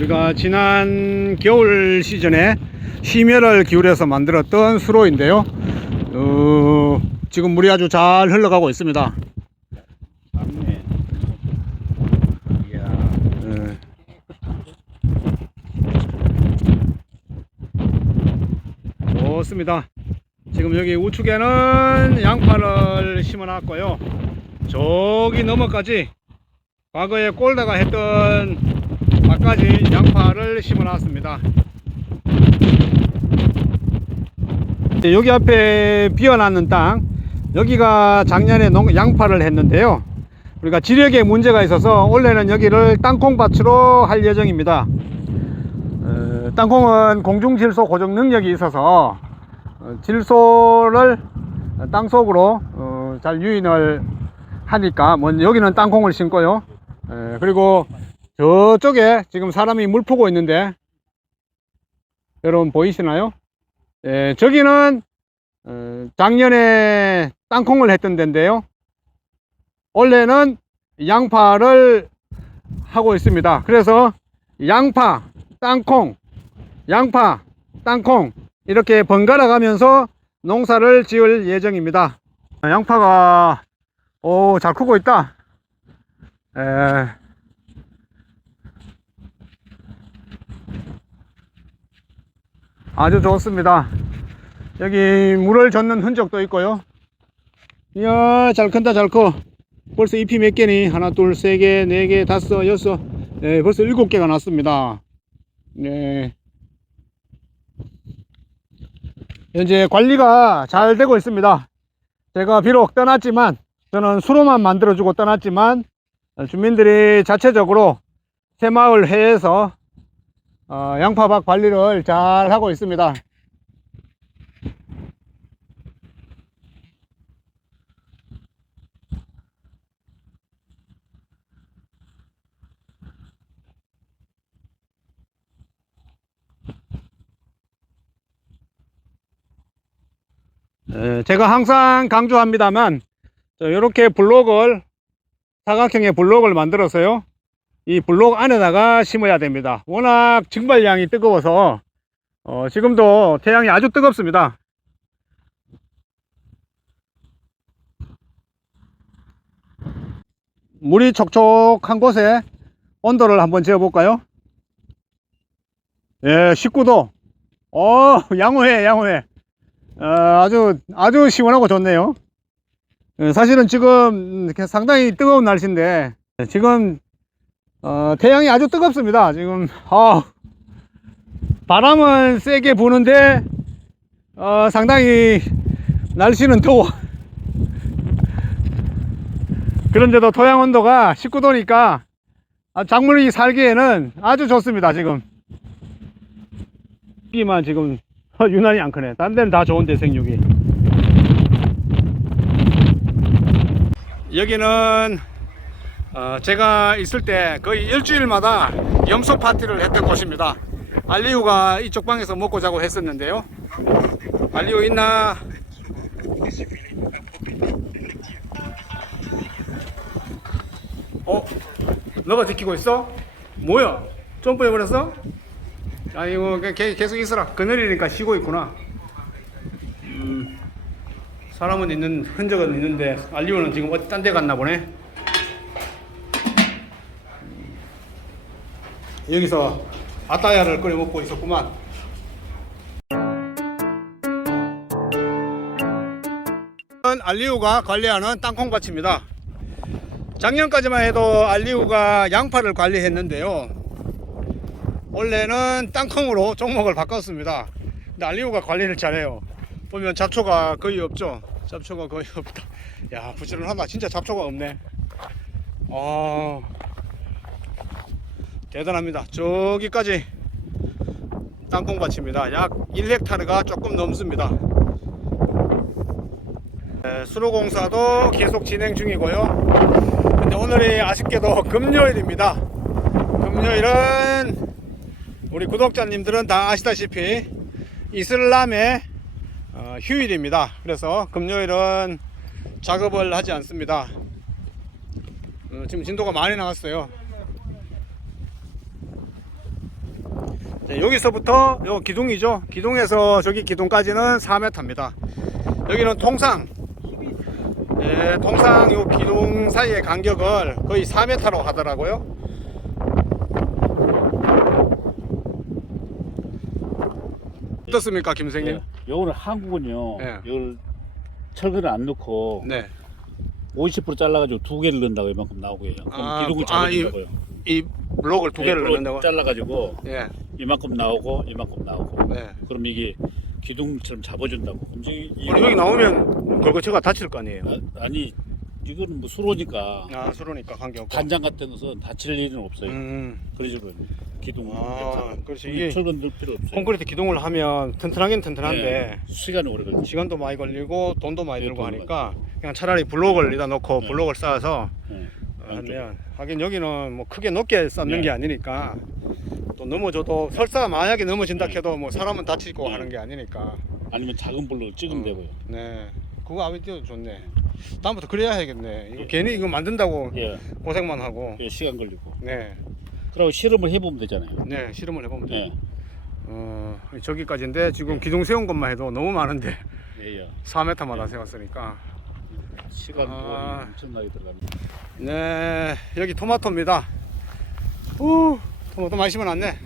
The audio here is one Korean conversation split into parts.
우리가 지난 겨울 시즌에 심혈을 기울여서 만들었던 수로인데요. 어, 지금 물이 아주 잘 흘러가고 있습니다. 예. 좋습니다. 지금 여기 우측에는 양파를 심어 놨고요. 저기 너머까지 과거에 꼴다가 했던 막까지 양파를 심어 놨습니다. 네, 여기 앞에 비어놨는 땅 여기가 작년에 농, 양파를 했는데요. 우리가 지력에 문제가 있어서 올해는 여기를 땅콩밭으로 할 예정입니다. 어, 땅콩은 공중질소 고정 능력이 있어서 어, 질소를 땅속으로 어, 잘 유인을 하니까 먼저 여기는 땅콩을 심고요. 에, 그리고 저쪽에 지금 사람이 물 푸고 있는데 여러분 보이시나요? 예, 저기는 어, 작년에 땅콩을 했던 데인데요. 원래는 양파를 하고 있습니다. 그래서 양파, 땅콩, 양파, 땅콩 이렇게 번갈아 가면서 농사를 지을 예정입니다. 양파가 오, 잘 크고 있다. 에, 아주 좋습니다. 여기 물을 젓는 흔적도 있고요. 이야, 잘 큰다, 잘 커. 벌써 잎이 몇 개니? 하나, 둘, 세 개, 네 개, 다섯, 여섯. 네, 벌써 일곱 개가 났습니다. 네. 현재 관리가 잘 되고 있습니다. 제가 비록 떠났지만, 저는 수로만 만들어주고 떠났지만, 주민들이 자체적으로 새마을 회에서 어, 양파밭 관리를 잘 하고 있습니다. 에, 제가 항상 강조합니다만 이렇게 블록을 사각형의 블록을 만들어서요 이 블록 안에다가 심어야 됩니다. 워낙 증발량이 뜨거워서 어, 지금도 태양이 아주 뜨겁습니다. 물이 촉촉한 곳에 온도를 한번 재어 볼까요? 예 19도. 어 양호해 양호해. 어, 아주 아주 시원하고 좋네요. 어, 사실은 지금 이렇게 상당히 뜨거운 날씨인데 지금 어, 태양이 아주 뜨겁습니다. 지금 어, 바람은 세게 부는데 어, 상당히 날씨는 더워. 그런데도 토양 온도가 19도니까 작물이 살기에는 아주 좋습니다. 지금 비만 지금 유난히 안 크네. 딴 데는 다 좋은데 생육이. 여기는 어, 제가 있을 때 거의 일주일마다 염소 파티를 했던 곳입니다. 알리우가 이쪽 방에서 먹고 자고 했었는데요. 알리우 있나? 어? 너가 지키고 있어? 뭐야? 점프해버렸어? 아이고 계- 계속 있어라 그늘이니까 쉬고 있구나 음, 사람은 있는 흔적은 있는데 알리오는 지금 어디 딴 데 갔나 보네 여기서 아따야를 끓여 먹고 있었구만 알리우가 관리하는 땅콩밭입니다 작년까지만 해도 알리우가 양파를 관리했는데요 원래는 땅콩으로 종목을 바꿨습니다. 근데 알리오가 관리를 잘해요. 보면 잡초가 거의 없죠. 잡초가 거의 없다. 야 부지런하다. 진짜 잡초가 없네. 아 대단합니다. 저기까지 땅콩밭입니다. 약 1헥타르가 조금 넘습니다. 네, 수로공사도 계속 진행 중이고요. 근데 오늘이 아쉽게도 금요일입니다. 금요일은 우리 구독자님들은 다 아시다시피 이슬람의 어, 휴일입니다. 그래서 금요일은 작업을 하지 않습니다. 어, 지금 진도가 많이 나갔어요. 자, 여기서부터 요 기둥이죠. 기둥에서 저기 기둥까지는 4m입니다. 여기는 통상 예, 통상 요 기둥 사이의 간격을 거의 4m로 하더라고요. 어떻습니까, 김 선생님? 예. 요거는 한국은요. 예. 철근을 안 넣고 네. 50% 잘라가지고 두 개를 넣는다고 이만큼 나오고요. 그럼 아, 기둥을 아, 이- 잡아준다고요. 이 블록을 두 개를 예, 넣는다고? 잘라가지고 예. 이만큼 나오고 이만큼 나오고. 네. 그럼 이게 기둥처럼 잡아준다고. 그럼 이- 이- 그럼 여기 나오면 걸거치가 다칠 거 아니에요? 아, 아니 이거는 뭐 수로니까 아, 수로니까 관계 없고. 간장 같은 것은 다칠 일은 없어요. 음. 식으로 기둥 아. 이게 철근 넣을 필요 없어요. 콘크리트 기둥을 하면 튼튼하긴 튼튼한데 예, 시간이 오래 걸려. 시간도 많이 걸리고 돈도 많이 예, 들고 돈도 하니까 그냥 차라리 블록을 놓고 네. 블록을 쌓아서 예. 하면 하긴 여기는 뭐 크게 높게 쌓는 네. 게 아니니까 또 넘어져도 설사 만약에 넘어진다 네. 해도 뭐 사람은 다치고 네. 하는 게 아니니까 아니면 작은 불로 찍으면 어. 되고요. 네 그거 아이디어 좋네 다음부터 그래야 해야겠네 이거 예. 괜히 이거 만든다고 예, 고생만 하고 예, 시간 걸리고. 네, 그리고 실험을 해보면 되잖아요. 네 실험을 해보면 돼요 예, 어, 저기까지인데 지금 기둥 세운 것만 해도 너무 많은데 예, 예. 4m마다 세웠으니까 시간도 아. 엄청나게 들어갑니다. 네 여기 토마토입니다 오 토마토 많이 심어놨네.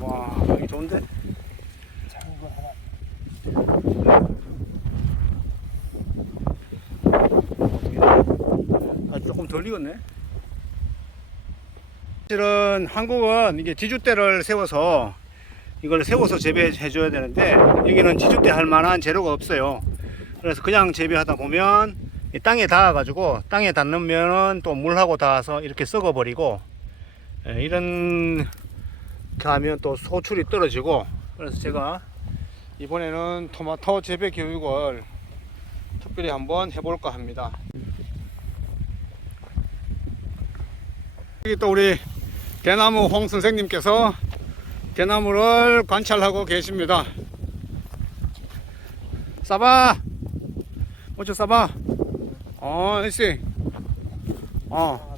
와 여기 좋은데? 아 조금 덜 익었네. 사실은 한국은 이게 지주대를 세워서 이걸 세워서 재배해 줘야 되는데 여기는 지주대 할 만한 재료가 없어요. 그래서 그냥 재배하다 보면 이 땅에 닿아 가지고 땅에 닿으면은 또 물하고 닿아서 이렇게 썩어 버리고 예, 이런 게 하면 또 소출이 떨어지고 그래서 제가 이번에는 토마토 재배 교육을 특별히 한번 해볼까 합니다. 여기 또 우리 대나무 홍 선생님께서 대나무를 관찰하고 계십니다. 싸봐. 어쩌 싸봐. 어, 이씨. 어,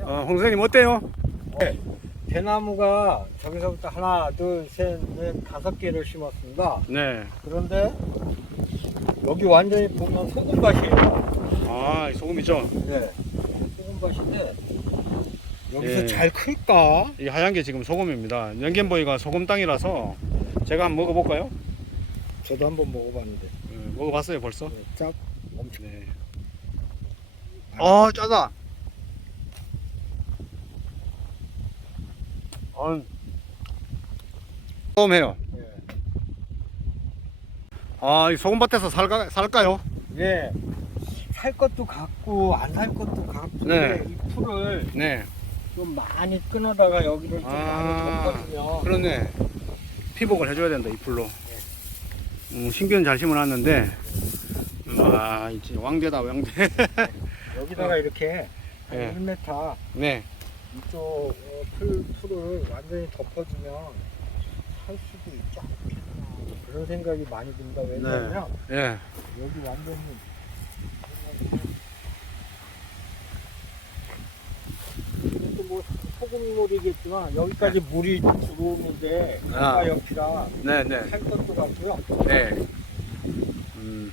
어, 홍 선생님 어때요? 대나무가 저기서부터 하나, 둘, 셋, 넷, 다섯 개를 심었습니다. 네. 그런데 여기 완전히 보면 소금밭이에요. 아, 소금이죠. 네. 소금밭인데 여기서 예. 잘 클까? 이 하얀 게 지금 소금입니다. 연겐보이가 소금 땅이라서 제가 한번 먹어볼까요? 저도 한번 먹어봤는데 음, 먹어봤어요, 벌써? 네, 짭 엄청. 네. 어, 짜다. 어, 소금해요. 네. 아, 이 소금밭에서 살까, 살까요? 예. 살 것도 같고 안 살 것도 같은데 네. 이 풀을 네. 좀 많이 끊어다가 여기를 좀 아, 많이 덮어주면 그렇네. 피복을 해줘야 된다, 이 풀로. 음, 신기는 잘 심어놨는데, 와, 이제 왕대다, 왕대. 여기다가 이렇게 한 예. 1m 네. 이쪽 어, 풀, 풀을 완전히 덮어주면 살 수도 있지 않겠나 그런 생각이 많이 듭니다 왜냐하면 예. 여기 완전히 이것도 뭐 소금물이겠지만 여기까지 물이 들어오는데 아. 여기가 옆이라 네, 네. 살 것도 같고요 네. 음.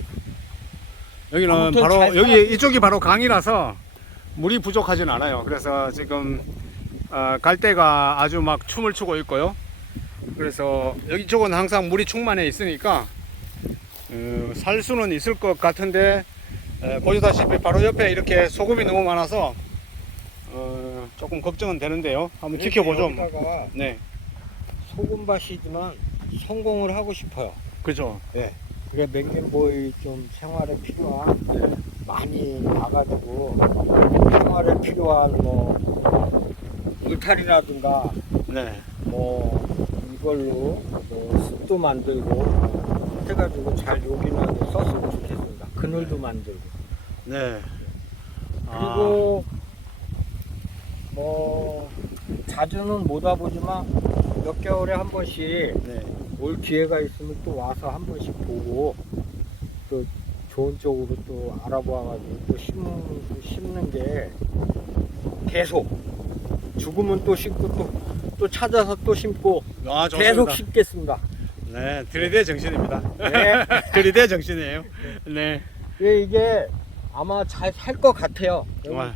여기는 아무튼 바로 잘 여기 이쪽이 바로 강이라서 물이 부족하진 않아요. 그래서 지금 어, 갈대가 아주 막 춤을 추고 있고요. 그래서 여기 쪽은 항상 물이 충만해 있으니까 어, 살 수는 있을 것 같은데 에, 보시다시피 바로 옆에 이렇게 소금이 너무 많아서 어, 조금 걱정은 되는데요. 한번 지켜보죠. 뭐. 여기다가 네, 소금밭이지만 성공을 하고 싶어요 그죠. 그게 맹겐보이 좀 생활에 필요한 많이 나가지고 생활에 필요한 뭐 울타리라든가 네, 뭐 이걸로 뭐 숲도 만들고 해가지고 잘 여기는 썼으면 좋겠습니다. 그늘도 만들고 네. 아, 그리고 뭐 자주는 못 와보지만 몇 개월에 한 번씩 네. 올 기회가 있으면 또 와서 한 번씩 보고 또 좋은 쪽으로 또 알아봐가지고 또 심는, 심는 게 계속 죽으면 또 심고 또, 또 찾아서 또 심고 아, 계속 심겠습니다. 네, 들이대 정신입니다. 네. 들이대 정신이에요. 네. 예, 이게 아마 잘 살 것 같아요. 와,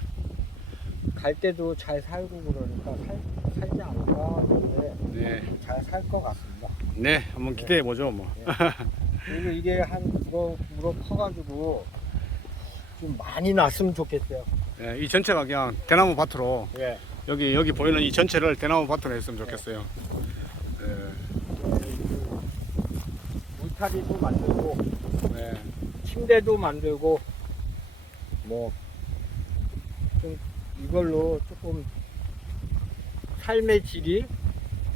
갈 때도 잘 살고 그러니까 살, 살지 않을까 근데 네. 잘 살 것 같습니다. 네, 한번 기대해 보죠, 뭐. 그리고 이게 한 무럭 무럭 커가지고 좀 많이 났으면 좋겠어요. 네, 이 전체가 그냥 대나무 밭으로 예. 여기 여기 보이는 이 전체를 대나무 밭으로 했으면 좋겠어요. 네. 울타리도 만들고 네. 침대도 만들고 뭐좀 이걸로 조금 삶의 질이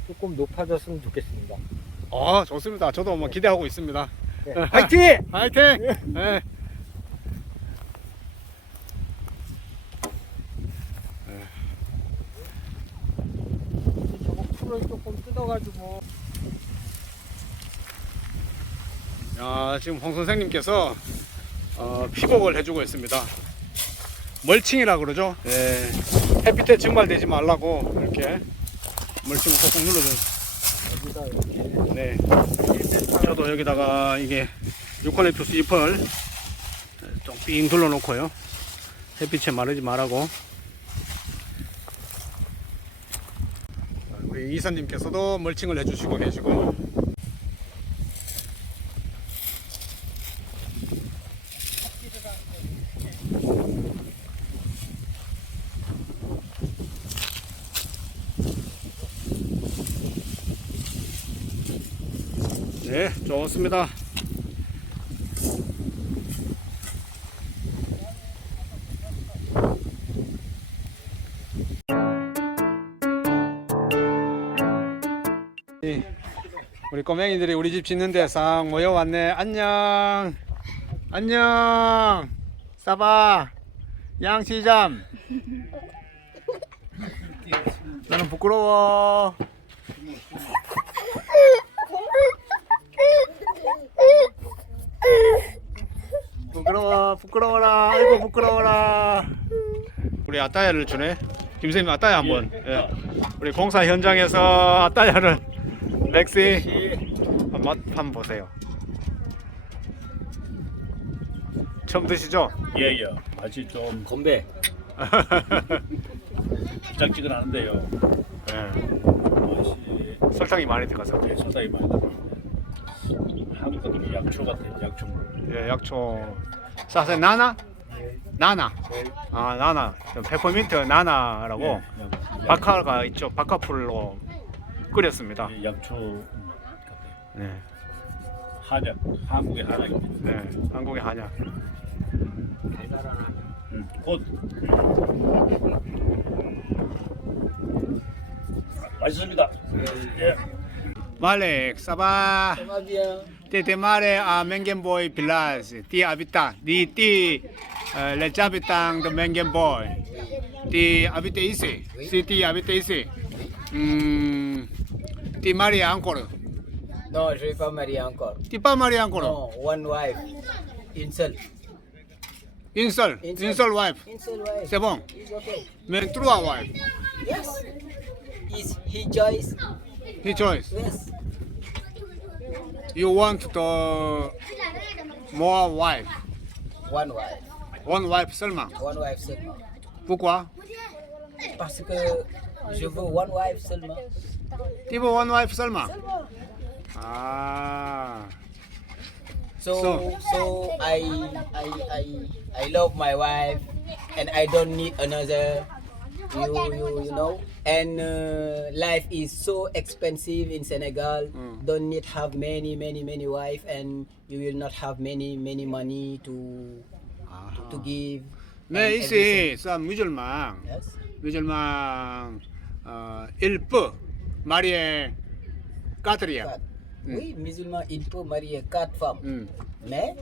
조금 높아졌으면 좋겠습니다. 아, 좋습니다. 저도 뭐 기대하고 있습니다. 네. 화이팅! 화이팅! 네. 저거 풀을 조금 뜯어가지고 야, 지금 홍 선생님께서 어, 피복을 해주고 있습니다. 멀칭이라 그러죠. 예. 햇빛에 증발되지 말라고 이렇게 멀칭을 꾹꾹 눌러줘. 여기다 이렇게 네. 저도 여기다가 이게 유칼립투스 잎을 좀삥 둘러놓고요. 햇빛에 마르지 말라고. 우리 이사님께서도 멀칭을 해주시고 계시고. 네, 좋습니다. 이, 우리 꼬맹이들이 우리 집 짓는데 싹 모여왔네. 안녕. 안녕. 싸바. 양시잠. 나는 부끄러워. 부끄러워 부끄러워라 아이고 부끄러워라 우리 아따야를 주네 김선생님 아따야 한번 예. 우리 공사 현장에서 아따야를 맥시 맛 한번 보세요 처음 드시죠? 예예. 아직 좀 건배 부작지근하는데요. 예. 맛이 설탕이 많이 들어가서 네, 상당히 많이 들어. 한국 것들이 약초 같아요. 약초. 예, 약초 사세 나나? 나나 아 나나 페퍼민트 나나라고 예, 약- 박하가 있죠 박하풀로 끓였습니다 예, 같아요. 네. 한약. 한국의 한약입니다. 네, 한국의 한약. 음, 곧 맛있습니다. 예. Malik, Sabah, Tete Mare a Mengen Boy Pilas, Ti Abita, Di Ti eh, Lecabitang the Mengen Boy, Ti Abita Isi, Si Ti Abita Isi, Hmm, Ti Mari Angkor, Non, je pas marier encore. Ti Pa Mari Angkor, Non, one wife. Une seule. Insol wife, Une seule wife. c'est bon, okay. mais trois wife, Yes. Is he choice? he choice. Yes. You want the more wife, One wife. one wife seulement. One wife seulement. Pourquoi? Parce que je veux one wife seulement. Tu veux one wife seulement? Ah. So, So- so, I, I, I, I love my wife, and I don't need another. You, you, you know. And uh, life is so expensive in Senegal. Mm. Don't need have many, many, many wife, and you will not have many, many money to to give. Mais and ici, c'est un musulman. Yes. Musulman, euh, il peut marier quatrième. Quatre. Mm. Oui, musulman, il peut marier quatre femmes. Hmm. Mais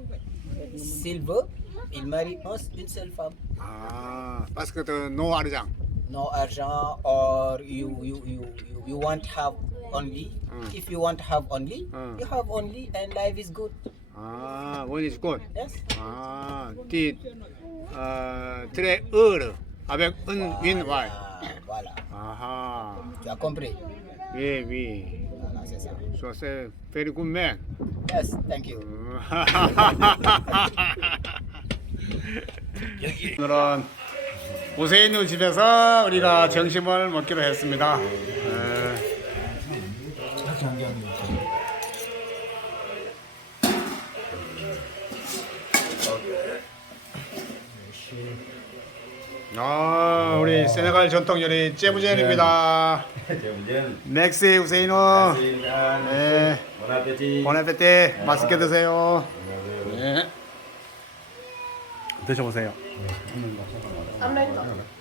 s'il veut, il marie un- une seule femme. Ah, parce que tu no argent no argent or you you you you, you want have only Mm. if you want have only Mm. you have only and life is good Ah, one is good. Yes. Ah, dit uh, très heureux avec un win white. Ah, voilà. Aha. Tu as compris Oui, oui. Voilà, c'est ça. So c'est very good man. Yes, thank you. 오늘은 오세인우 집에서 우리가 점심을 먹기로 했습니다. 에. 아, 우리 세네갈 전통 요리 제부젠입니다. 넥스 우세인우. 네. 보네페티 맛있게 드세요. 네. 드셔보세요. I'm not.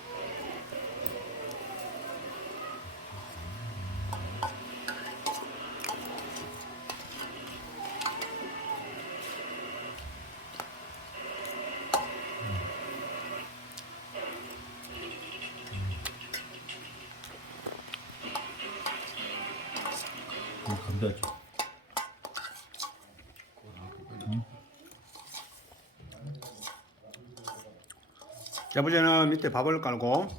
제부제는 밑에 밥을 깔고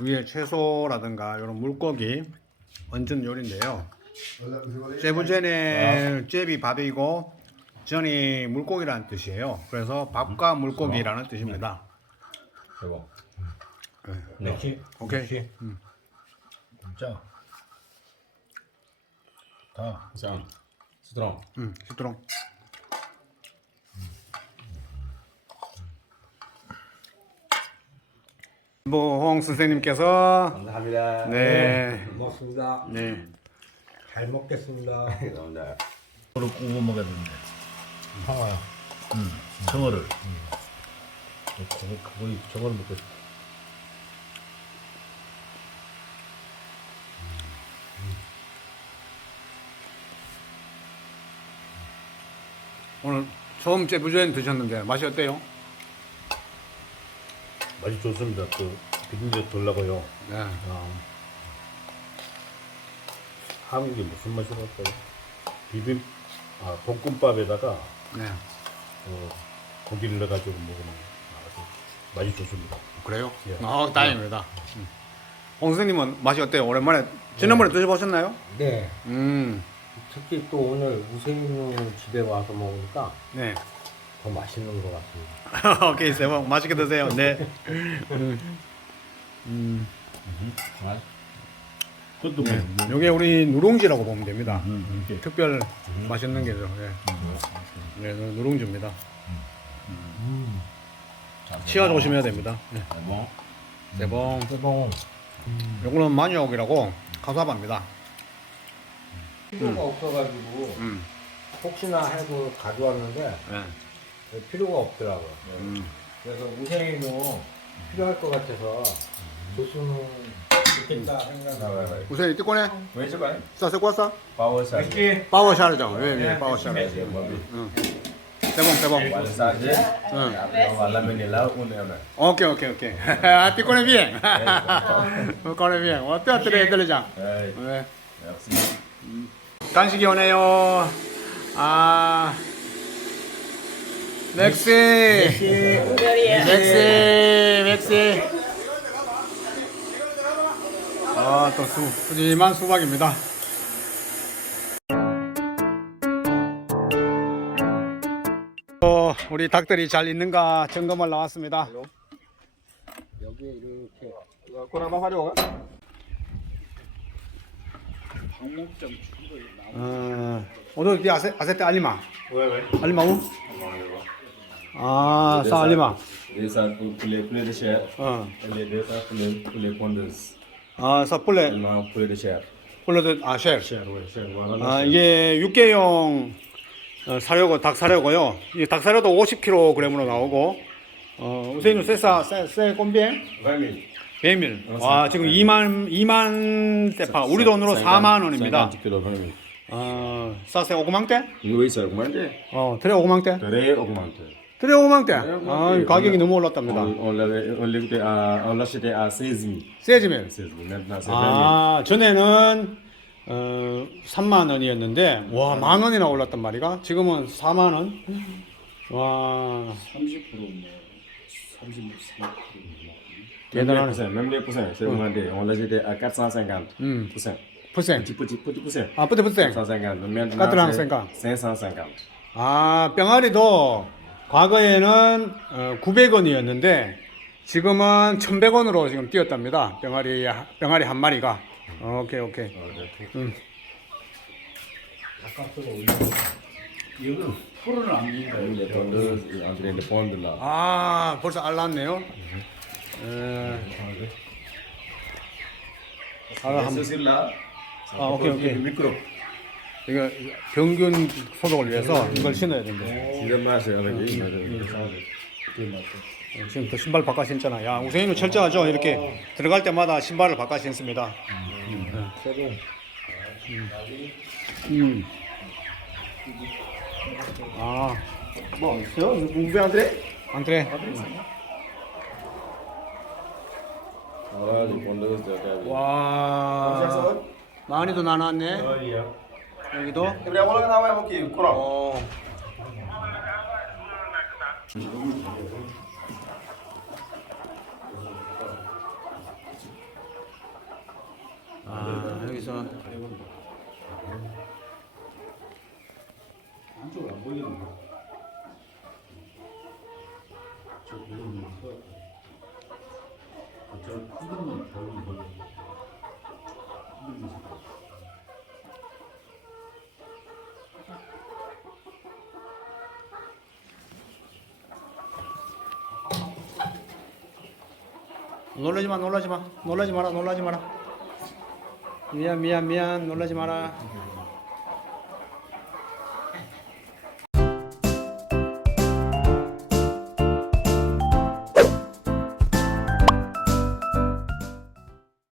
위에 채소라든가 이런 물고기 얹은 요리인데요. 제부제는 잽이 밥이고 전이 물고기라는 뜻이에요. 그래서 밥과 물고기라는 뜻입니다. 대박. 네. 넥시. 오케이. 음. 진짜. 다. 자, 스트롱. 음, 시트롱. 뭐홍 선생님께서 감사합니다. 네, 고맙습니다. 네, 잘 먹겠습니다. 감사합니다. 저를 구워 먹어야 되는데. 상아야. 음, 청어를. 거기, 거기 저걸 먹고 싶어. 오늘 처음 제부제는 드셨는데 맛이 어때요? 맛이 좋습니다. 그, 비린내 돌라고요. 네. 아, 한국이 무슨 맛이 날까요? 비빔, 아, 볶음밥에다가, 네. 어, 고기를 넣어가지고 먹으면 아주 맛이 좋습니다. 그래요? 예. 아, 다행입니다. 음. 홍 선생님은 맛이 어때요? 오랜만에 지난번에 드셔보셨나요? 네. 음, 특히 또 오늘 우세인 집에 와서 먹으니까 네. 더 맛있는 것 같습니다. 오케이, 세봉 맛있게 드세요. 네. 그것도 네. 뭐, 요게 우리 누룽지라고 보면 됩니다. 음, 이렇게. 특별 맛있는 게죠. 예. 네, 누- 누룽지입니다. 치아 조심해야 됩니다. 네. 뭐, 세봉. 세봉. 요거는 마녀옥이라고 가사바입니다. 필요가 없어가지고 음. 혹시나 하고 가져왔는데 네. 필요가 없더라고요. 음. 그래서 우세인은 필요할 것 같아서 줬으면 좋겠다 생각나요. 우선 이때 꺼내. Is it? 싸세 꽈싸? Side. 이렇게 파워 샤르죠. 왜, 왜, 파워 샤르. Yeah, Bobby. 응. 세봉, 세봉. One side. 응. 오케이, 오케이, 오케이. 아, 띠 꺼내 비행. 꺼내 비행. 어때, 어때, 들리장? Right. 네. Merci. 간식이 오네요. 아. 넥시. 넥시. 넥시. 아, 또 수, 푸짐한 수박입니다. 어, 우리 닭들이 잘 있는가 점검을 나왔습니다. 여기에 이렇게 apa dong? 방목장 나오고. 어, 오늘 디 아세, 아세테 알리마. Ouais, ouais. 알리마우? 아, 사 알리마. Les ça les poulets de chair. 어. Et les deux ça pour les pondeuses. 아, 사 뿔레, Seulement poulet de chair. 뿔레도, 아, 쉘. Ouais, chair. Voilà. 아, 이게 육개용 어, 사료고 닭 사료고요. 이 닭 사료도 50kg으로 나오고 어, 우세인은 쎄싸 쎄쎄 꼼비에 20 000. 배밀. 와, 지금 2만 2만 대파. 우리 돈으로 4만 원입니다. 50 kg 20 000. 어, 싸세 오구망대? Oui, ça augmente. 어, 트레 오구망대? 트레 오구망대. 아, 가격이 너무 올랐답니다. 16 000. 세지밀. 16 000. Maintenant c'est 20 000. 아, 전에는 어, 3만 원이었는데 와, 만 원이나 올랐단 말이가. 지금은 4만 원. 와, 33%. 대단하네. Même les poussins, c'est augmenté. On l'a jeté à 450 음. poussins. 퍼센. Petit, petit, petit poussin. 아, 뿌듯 뿌듯. 450. Mais maintenant, 450. c'est 550. 아, 병아리도 과거에는 어, 900원이었는데 지금은 1100원으로 지금 뛰었답니다. 병아리 하- 병아리 한 마리가. 오케이, 오케이. 음. 이거는 풀을 안. 아, 벌써 알 났네요. 에, 알을 한 Et ceci là, ça Ah, ok, propose ok. du micro. 이거 병균 소독을 위해서 이걸 신어야 lui, je vais changer. 어, 지금 또 신발 바꿔 신잖아. 야, 우선이는 철저하죠. 이렇게 들어갈 때마다 신발을 바꿔 신습니다. 음. 음. 아, pouvez entrer 안트레. Voilà, les pondeuses de Gabi. 와, 많이도 나눴네. 여기도. Nga naa wax kii courant. 어. 아, 여기서 안쪽으로 안 보이는 거. 저 보이는 거. 저 푸드는 보이는 거. 푸드는 거. 놀라지 마, 놀라지 마, 놀라지 마라, 놀라지 마라. 미안, 미안, 미안, 놀라지 마라.